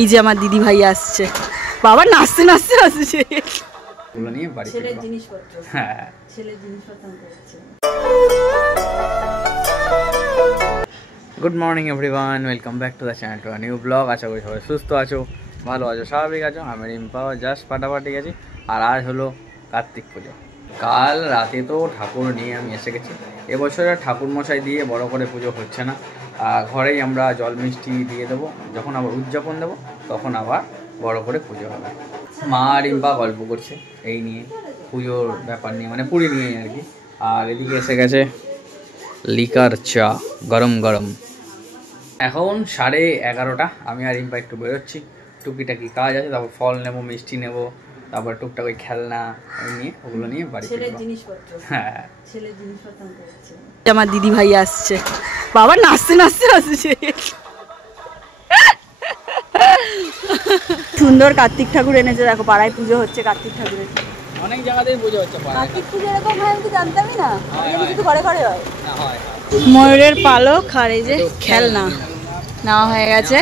এই যে আমার দিদি ভাই আসছে, বাবা নাচতে নাচতে আসছে। এগুলো নিয়ে বাড়ি ছেলের জিনিসপত্র, হ্যাঁ ছেলের জিনিসপত্র করছে। Good morning everyone, welcome back to the channel to a new blog. আশা করি সবাই সুস্থ আছো, ভালো আছো, স্বাভাবিক আছো। আমি রিম্পাও জাস্ট ফাটাফাটি গেছি। আর আজ হলো কার্তিক পুজো। কাল রাতে তো ঠাকুর নিয়ে আমি এসে গেছি। এবছরে ঠাকুর মশাই দিয়ে বড় করে পুজো হচ্ছে না, ঘরেই আমরা জল মিষ্টি দিয়ে দেবো। যখন আবার উদযাপন দেবো তখন আবার বড় করে পুজো হবে। মা রিম্পা গল্প করছে এই নিয়ে, পুজোর ব্যাপার নিয়ে, মানে পুরী নিয়ে আর কি। আর এদিকে এসে গেছে লিকার চা গরম গরম। এখন 11:30। আমি আর রিম্পা একটু বেরোচ্ছি, টুকিটাকি কাজ আছে, তারপর ফল নেবো, মিষ্টি নেবো, তারপর টুকটাক ওই খেলনা নিয়ে, ওগুলো নিয়ে বাড়ি ছেলের জিনিসপত্র, হ্যাঁ ছেলের জিনিসপত্র করছে। আমার দিদি ভাই আসছে, বাবা নাচতে নাচতে আসছে। সুন্দর কার্তিক ঠাকুর এনেছে, দেখো পাড়ায় পুজো হচ্ছে কার্তিক ঠাকুরের। অনেক জায়গাতেই পুজো হচ্ছে কার্তিক পুজো এরকম হয় আমি তো জানতামই না, কিন্তু ঘরে ঘরে হয়। হয় ময়ূরের পালক আর এই যে খেলনা নেওয়া হয়ে গেছে,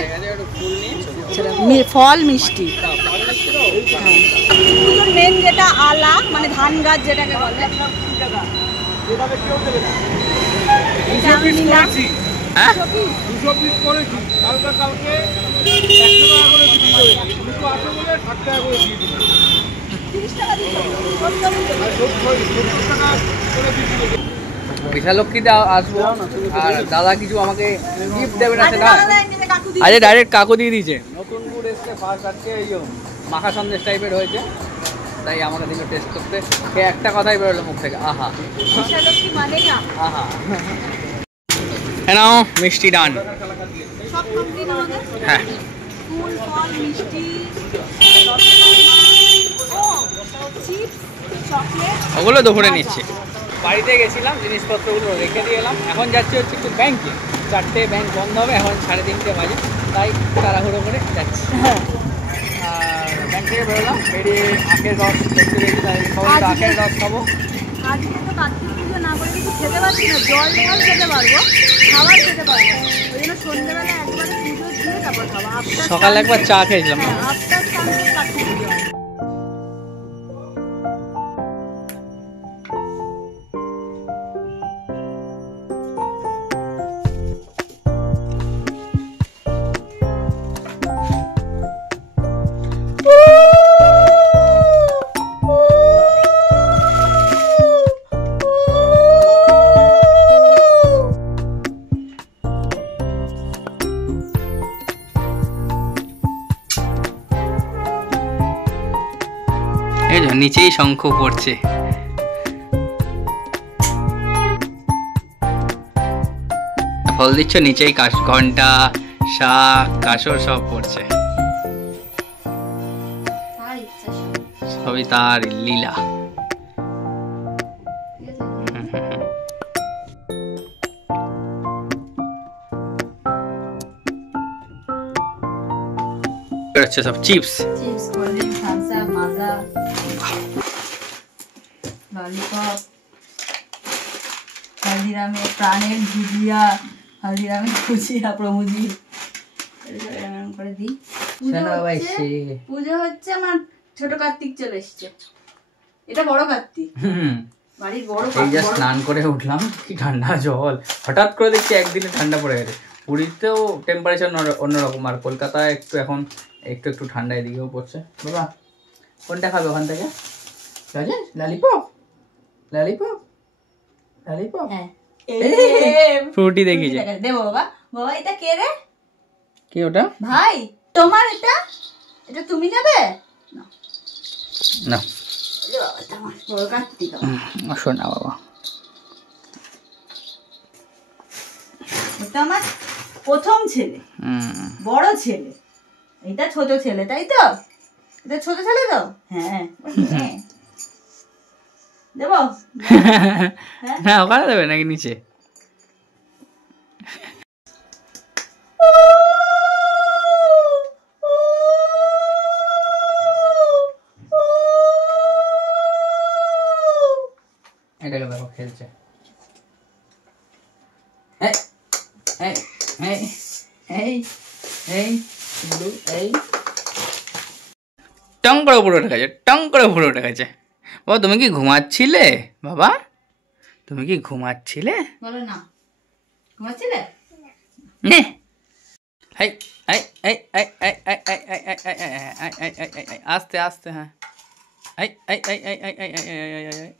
ফল মিষ্টি। পুজোর মেন যেটা আলা, মানে ধান গাছ যেটাকে বলে, বিশালক্ষীতে আসবো। আর দাদা কিছু আমাকে গিফট দেবে না সেটা আরে ডাইরেক্ট কাকু দিয়ে দিয়েছে। নতুন গুড় এসছে ফার্স্ট, আজকে এই মাখা সন্দেশ টাইপের হয়েছে, তাই আমাকে দিকে টেস্ট করতে। সে একটা কথাই বেরোলো মুখ থেকে, আহা আহা। হ্যাঁ নাও মিষ্টি ডান। হ্যাঁ ওগুলো দুপুরে নিচ্ছি। বাড়িতে গেছিলাম, জিনিসপত্রগুলো রেখে দিয়ে এলাম। এখন যাচ্ছি হচ্ছে একটু ব্যাংকে, 4টে ব্যাংক বন্ধ হবে, এখন 3:30 বাজে, তাই তাড়াহুড়ো করে যাচ্ছি। আর ব্যাংক থেকে বেরোলাম, বেরিয়ে আখের রস দেখতে পেয়েছি, তাই আখের রস খাবো। আজকে তো কার্তিক পুজো না করে কিছু খেতে পারছি না, জল জল খেতে পারবো, খাবার খেতে পারবো। ওই জন্য সন্ধ্যেবেলা একবারে পুজো দিয়ে তারপর খাবো। সকালে একবার চা খেয়েছিলাম। আফটার সানসেট কার্তিক পুজো। নিচেই শঙ্খ পড়ছে। ফল দিচ্ছ, নিচেই ঘন্টা, শাক, কাসর সব পড়ছে। সবই তার লীলা। সব চিপস, ললিপপ, হালদিরামের প্রাণের ভুজিয়া, হালদিরামের ভুজিয়া প্রভুজি করে দিই। পুজো হচ্ছে, আমার ছোট কার্তিক চলে এসছে, এটা বড় কার্তিক, বাড়ির বড়। এই যা স্নান করে উঠলাম, কি ঠান্ডা জল, হঠাৎ করে দেখছি একদিনে ঠান্ডা পড়ে গেছে। পুরীতেও টেম্পারেচার অন্যরকম, আর কলকাতায় একটু এখন একটু ঠান্ডা এদিকেও পড়ছে। বাবা কোনটা খাবে ওখান থেকে? লালিপপ, লালিপপ, লালিপপ, ফ্রুটি দেখিয়েছে। দেবো বাবা, বাবা এটা কে রে? কি ওটা? ভাই তোমার, এটা এটা তুমি নেবে না? বড় কার্তিক শোনা বাবা, ওটা আমার প্রথম ছেলে, বড় ছেলে, এটা ছোট ছেলে, তাই তো? এটা ছোট ছেলে তো? হ্যাঁ দেবো হ্যাঁ, ওখানে দেবে নাকি নিচে? এটাকে দেখো খেলছে। এই এই এই এই এই টং করে উপরে উঠে গেছে, টং করে উপরে উঠে গেছে। বাবা তুমি কি ঘুমাচ্ছিলে? বাবা তুমি কি ঘুমাচ্ছিলে? বলো না, ঘুমাচ্ছিলে? নে এই এই এই এই এই এই এই আস্তে আস্তে, হ্যাঁ এই এই এই এই এই এই এই এই এই।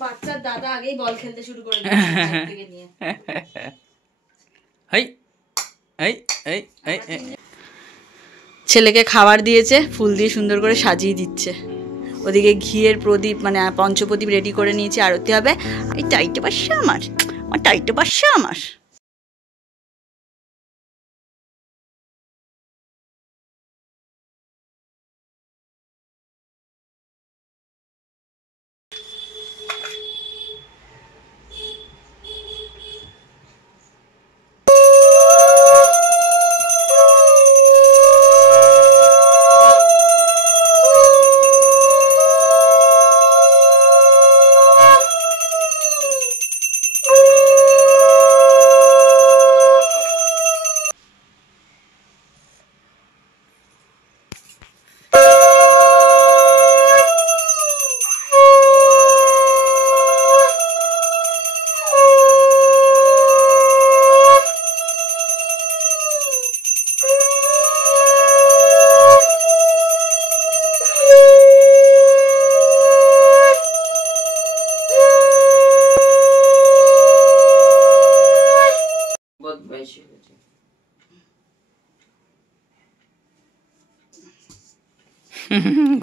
বাচ্চার দাদা আগেই বল খেলতে শুরু করে দিয়েছে থেকে নিয়ে। এই এই এই এই এই। ছেলেকে খাবার দিয়েছে, ফুল দিয়ে সুন্দর করে সাজিয়ে দিচ্ছে। ওদিকে ঘিয়ের প্রদীপ মানে পঞ্চপ্রদীপ রেডি করে নিয়েছে, আরতি হবে। এই টাইটে বাসা আমার, আমার টাইটে বাসা আমার।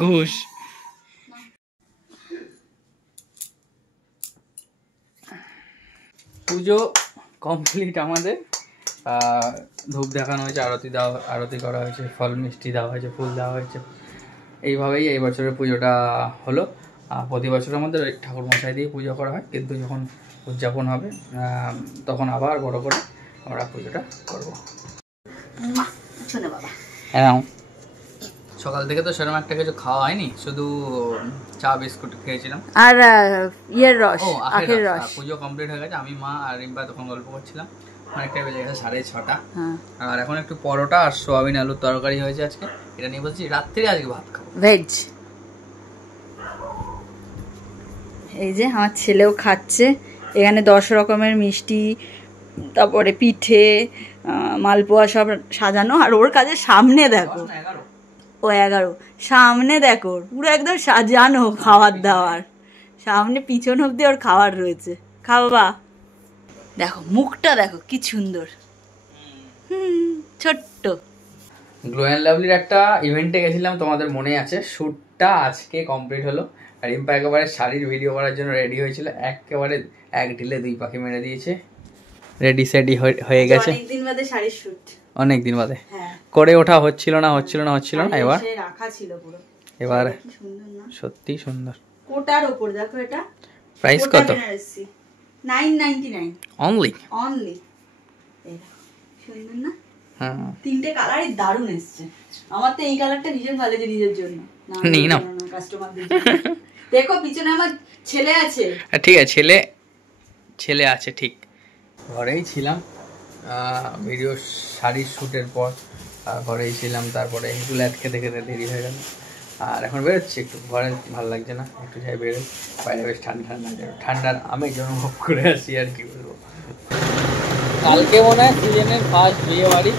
ঘুষ। পুজো কমপ্লিট আমাদের। ধূপ দেখানো হয়েছে, আরতি করা হয়েছে, ফল মিষ্টি দেওয়া হয়েছে, ফুল দেওয়া হয়েছে। এইভাবেই এই বছরের পুজোটা হলো। প্রতি বছর আমাদের ঠাকুর মশাই দিয়ে পুজো করা হয়, কিন্তু যখন উদযাপন হবে তখন আবার বড় করে আমরা পুজোটা করবো। হ্যাঁ, সকাল থেকে তো সেরকম একটা কিছু খাওয়া হয়নি, শুধু চা বিস্কুট খেয়েছিলাম আর ইয়ের রস, আখের রস। পুজো কমপ্লিট হয়ে গেছে। আমি, মা আর রিম্পা তখন গল্প করছিলাম। অনেকটা বেজে গেছে 6:30। আর এখন একটু পরোটা আর সোয়াবিন আলুর তরকারি হয়েছে আজকে, এটা নিয়ে বলছি রাত্রে আজকে ভাত খাবো ভেজ। এই যে আমার ছেলেও খাচ্ছে। এখানে 10 রকমের মিষ্টি, তারপরে পিঠে, মালপোয়া সব সাজানো। আর ওর কাছে সামনে দেখো, ও 11, সামনে দেখো পুরো একদম সাজানো খাবার দাবার। সামনে পিছন অব্দি ওর খাবার রয়েছে। খাওয়া দেখো, মুখটা দেখো কি সুন্দর, ছোট্ট। গ্লো অ্যান্ড লাভলির একটা ইভেন্টে গেছিলাম, তোমাদের মনে আছে। শ্যুটটা আজকে কমপ্লিট হলো। আর রিম্পা একেবারে শাড়ির ভিডিও করার জন্য রেডি হয়েছিল, একেবারে এক ঢিলে 2 পাখি মেরে দিয়েছে। রেডি সেডি হয়ে গেছে। অনেকদিন বাদে শাড়ির শ্যুট, অনেকদিন বাদে করে ওঠা হচ্ছিল না। এবার রাখা ছিল পুরো। এবার কি সুন্দর না, সত্যি সুন্দর। কোটার উপর দেখো, এটা প্রাইস কত? 999 অনলি। সুন্দর না? হ্যাঁ, 3টে কালারই দারুণ এসছে। আমার তো এই কালারটা ভীষণ ভালো লাগে নিজের জন্য। নিই না কাস্টমারদের দেখো পিছনে আমার ছেলে আছে। ঠিক আছে, ছেলে আছে ঠিক। ঘরেই ছিলাম ভিডিও শাড়ির শ্যুটের পর, ঘরেই ছিলাম। তারপরে একটু ল্যাদ খেতে খেতে দেরি হয়ে গেল। আর এখন বেরোচ্ছি একটু, ঘরে ভালো লাগছে না, একটু যাই বেরোই। বাইরে বেশ ঠান্ডা ঠান্ডার আমেজ অনুভব করে আসি। আর কি বলবো, কালকে মনে হয় সিজনের ফার্স্ট বিয়ে বাড়ি।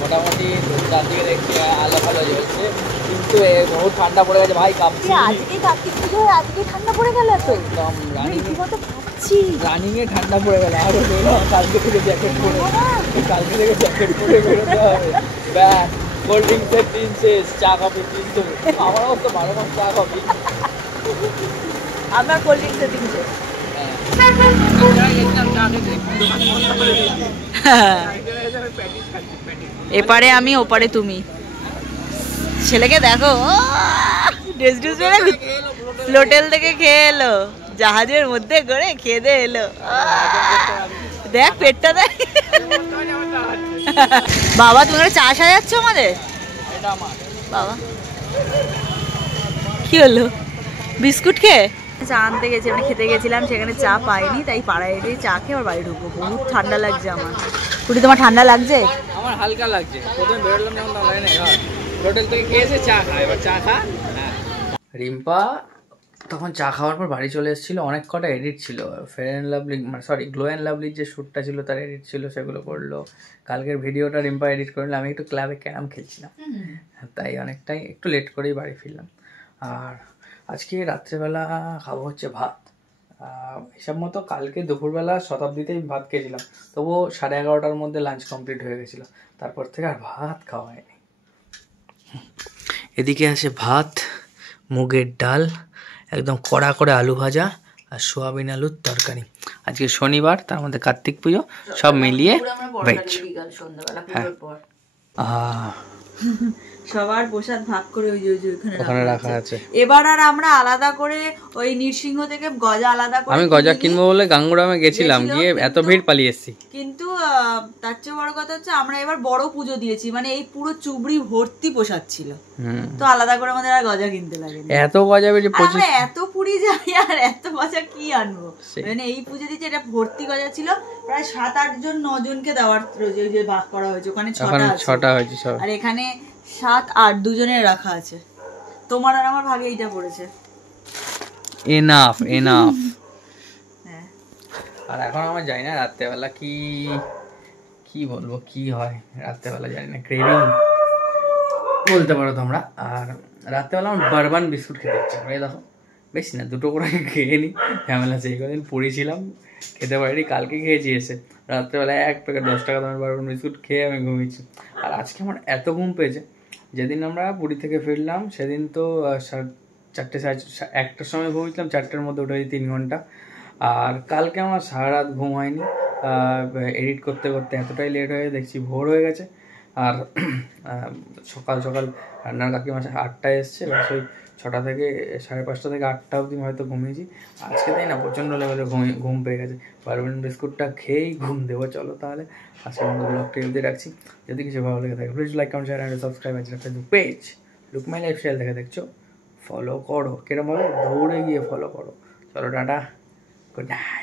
মোটামুটি চারদিকে দেখছি আলো ফালো জ্বলছে, কিন্তু বহুত ঠান্ডা পড়ে গেছে ভাই, কাঁপছি। আজকে কার্তিক পুজো, আজকে ঠান্ডা পড়ে গেল তো একদম রানিং এ ঠান্ডা পড়ে গেল। আরো কালকে থেকে জ্যাকেট পরে বেরোতে হবে। ব্যাগ, কোল্ড ড্রিঙ্কসের 3 শেষ, চা কফি 300। আমার অবস্থা 12 মাস চা কফি। আমার কোল্ড ড্রিঙ্কসের 300। এপারে আমি, ওপারে তুমি। ছেলেকে দেখো, ড্রেস বেড়ে হোটেল থেকে খেয়ে এলো, জাহাজের মধ্যে করে খেয়ে এলো। দেখ পেটটা দেখ। বাবা তুমি চা সাজাচ্ছ আমাদের? বাবা কি হলো, বিস্কুট খেয়ে? চা আনতে গেছি, মানে খেতে গেছিলাম, সেখানে চা পাইনি, তাই পাড়ায় এসে চা খেয়ে আবার বাড়ি ঢুকবো। বহুত ঠান্ডা লাগছে আমার। কুড়ি, তোমার ঠান্ডা লাগছে? আমার হালকা লাগছে। প্রথমে বেরোলাম যখন তখন লাগে না, হোটেল থেকে খেয়েছে চা খা, এবার চা খা। রিম্পা তখন চা খাওয়ার পর বাড়ি চলে এসেছিল, অনেক কটা এডিট ছিল, ফেয়ার অ্যান্ড লাভলি মানে সরি গ্লো অ্যান্ড লাভলির যে শ্যুটটা ছিল তার এডিট ছিল, সেগুলো করলো। কালকের ভিডিওটা রিম্পা এডিট করলো, আমি একটু ক্লাবে ক্যারাম খেলছিলাম, তাই অনেকটাই একটু লেট করেই বাড়ি ফিরলাম। আর আজকে রাত্রেবেলা খাবো হচ্ছে ভাত। হিসাব মতো কালকে দুপুরবেলা শতাব্দীতেই ভাত খেয়েছিলাম, তবুও 11:30টার মধ্যে লাঞ্চ কমপ্লিট হয়ে গেছিলো, তারপর থেকে আর ভাত খাওয়া হয়নি। এদিকে আছে ভাত, মুগের ডাল, একদম কড়া করে আলু ভাজা আর সোয়াবিন আলুর তরকারি। আজকে শনিবার, তার মধ্যে কার্তিক পুজো, সব মিলিয়ে ভেজ। সবার প্রসাদ ভাগ করে ওখানে রাখা আছে। এবার আর আমরা আলাদা করে ওই নৃসিংহ থেকে গজা আলাদা করে, আমি গজা কিনবো বলে গাঙ্গুরামে গেছিলাম, গিয়ে এত ভিড় পালিয়ে এসেছি। কিন্তু তার চেয়ে বড় কথা হচ্ছে আমরা এবার বড় পুজো দিয়েছি, মানে এই পুরো চুবড়ি ভর্তি প্রসাদ ছিল, তো আলাদা করে আমাদের আর গজা কিনতে লাগেনি। এত গজা বেশি, আমরা এত পুরি যাই আর এত গজা কি আনবো, মানে এই পুজো দিচ্ছে, এটা ভর্তি গজা ছিল, প্রায় 7-8 জন 9 জনকে দেওয়ার যে ভাগ করা হয়েছে, ওখানে 6টা হয়েছে সব, আর এখানে 7-8 দুজনের রাখা আছে। তোমার আর আমার ভাগে এইটা পড়েছে। এনাফ। আর এখন আমার জানি না রাত্রেবেলা কি বলবো, কি হয় রাত্রেবেলা জানি না, ক্রেভিং বলতে পারো তোমরা। আর রাত্রেবেলা আমার বারবান বিস্কুট খেতে ইচ্ছা করে, দেখো বেশি না 2টো করে খেয়ে নিই, ঝামেলা সেই কদিন পড়েছিলাম খেতে পারিনি, কালকে খেয়েছি এসে রাত্রেবেলা 1 প্যাকেট 10 টাকা দামের বারবান বিস্কুট খেয়ে আমি ঘুমিয়েছি। আর আজকে আমার এত ঘুম পেয়েছে, যেদিন আমরা পুরী থেকে ফিরলাম সেদিন তো 1টার সময় ঘুমিয়েছিলাম, 4টার মধ্যে উঠেছি 3 ঘন্টা। আর কালকে আমার সারা রাত ঘুম হয়নি, এডিট করতে করতে এতটাই লেট হয়ে দেখছি ভোর হয়ে গেছে। আর সকাল রান্নার কাকিমা 8টায় এসছে, এবার সেই 6টা থেকে 5:30 থেকে 8টা অবধি হয়তো ঘুমিয়েছি। আজকে তাই না প্রচণ্ড লেভেলে ঘুম পেয়ে গেছে, বারবান বিস্কুটটা খেয়েই ঘুম দেবো। চলো তাহলে আজকে আমাদের ব্লগটা অবধি রাখছি। যদি কিছু ভালো লেগে থাকে please like, comment, share and subscribe. আছে Facebook page look my lifestyle থেকে দেখছো, ফলো করো, কিরমভাবে দৌড়ে গিয়ে ফলো করো। চলো টাটা, গুড নাইট।